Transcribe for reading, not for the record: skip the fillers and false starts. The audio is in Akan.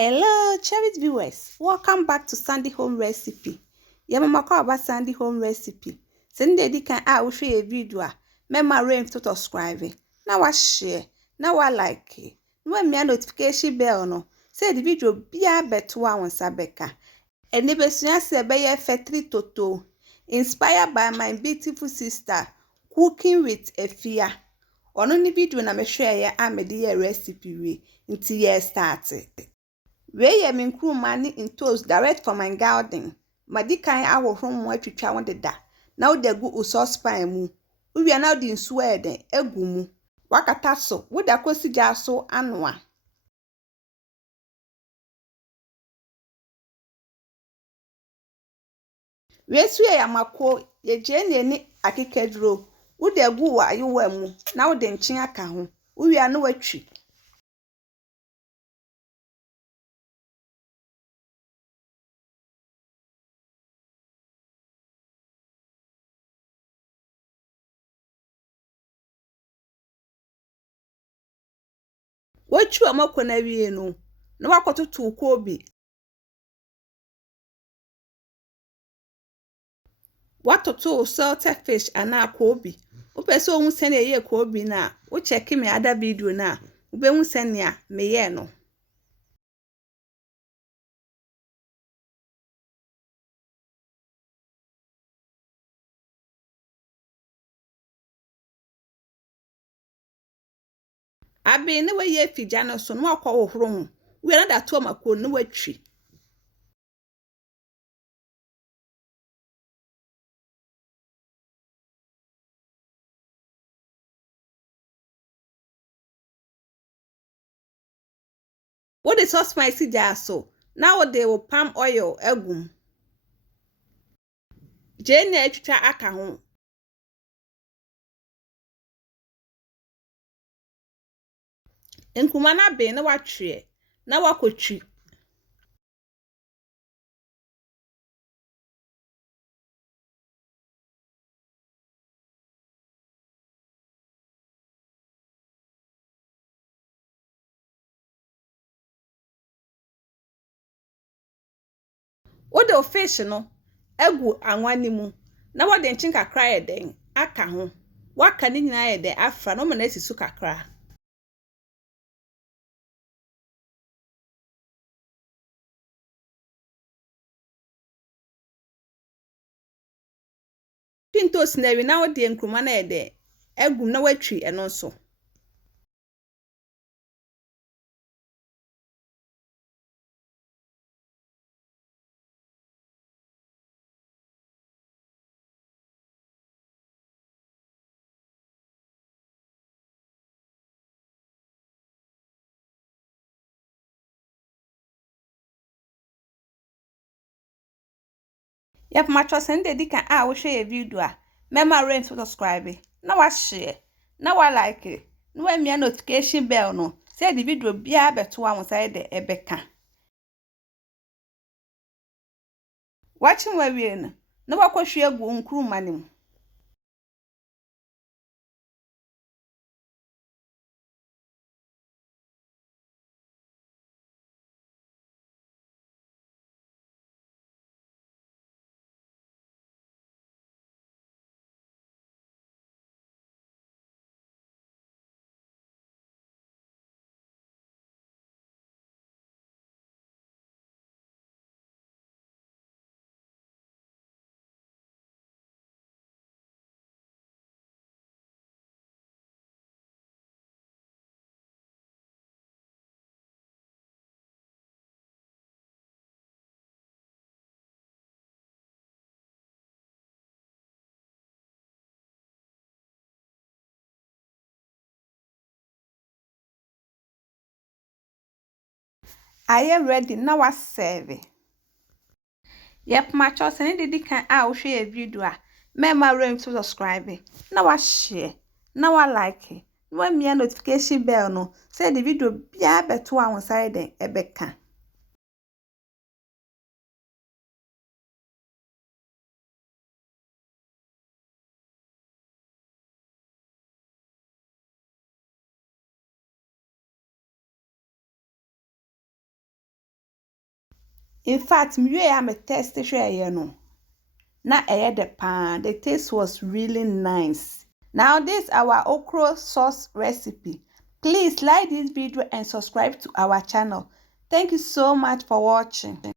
Hello, cherished viewers. Welcome back to Sandy Home Recipe. Mama call about Sandy Home Recipe. Send the can I show you a video. Mema rain to subscribe. Now I share. Now I like it. When me notification bell no. Say the video be a better one sabeka. And never soon say Ghana Fetri ToTo. Inspired by my beautiful sister. Cooking with a fear. On only video na me share ya amedi recipe we. Until ye started. Where ye min crew money in toast direct from my garden. Madikan awo from mo atwitwa won deda. Now de gu saucepan mu. We are now din sweden egu mu. Wakata so, wo da kosi ja so anoa. We su ya mako ye je ni akekedro. Wo de gu wa ayewa mu. Now de nkyen aka ho. We are no watwi. Watwi amako na wie no. Na wakototo kobi. Watoto salted fish ana kobi. Upese ohun sene ye kobi na. Wo check me other video na. Ube hu sene a me ye no. Abi ne we ye figya no so no akọ wohoro ho. We na da to mako no watwi. What is so spicy ja so? Now they will palm oil egum. Je na atwitwa aka ho. Nkuma na be na watwe na wakotwi. What the fish no egu anwani mu. Na wode nkyen kakra ye den aka ho. Waka ni nyina ye den afra no na asisu kakra. Pintos na wi na wode nkuma na ye den egum na watwi eno so. Yep, my trust and they can I will share a video. Mema rain to subscribe. Now I share. Now I like it. No me notification bell no. Say the video be a better one side the ebeka. Watching where we in. No I share go crew money. I am ready now I serve. Yep, my trust and they can I will share a video. Mema rain to subscribe. Now I share. Now I like it. When me notification bell no. Say the video be a better one side the ebeka. In fact, me am a test no. Na the pan. The taste was really nice. Now this our okra sauce recipe. Please like this video and subscribe to our channel. Thank you so much for watching.